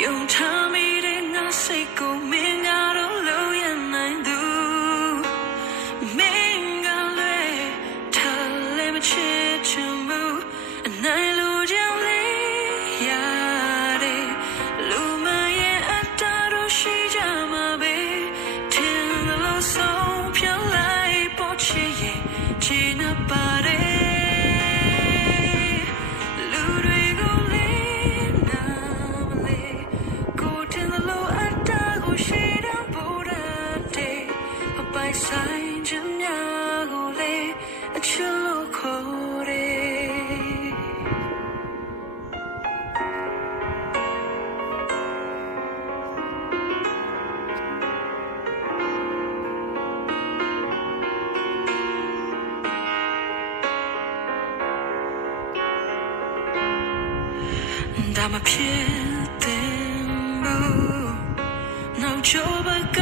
用他咪的那谁够明啊都留言难读，明啊嘞，他嘞没切全部，奈路江里呀的，路嘛也爱打都西家嘛呗，天的路送飘来波切耶，吉那巴的。ဆိုင်ချင်များကိုလေအချစ်လို့ခေါ်တယ်ဒါမဖြစ်သင့်ဘူးနောက်ကျော်ဘက်က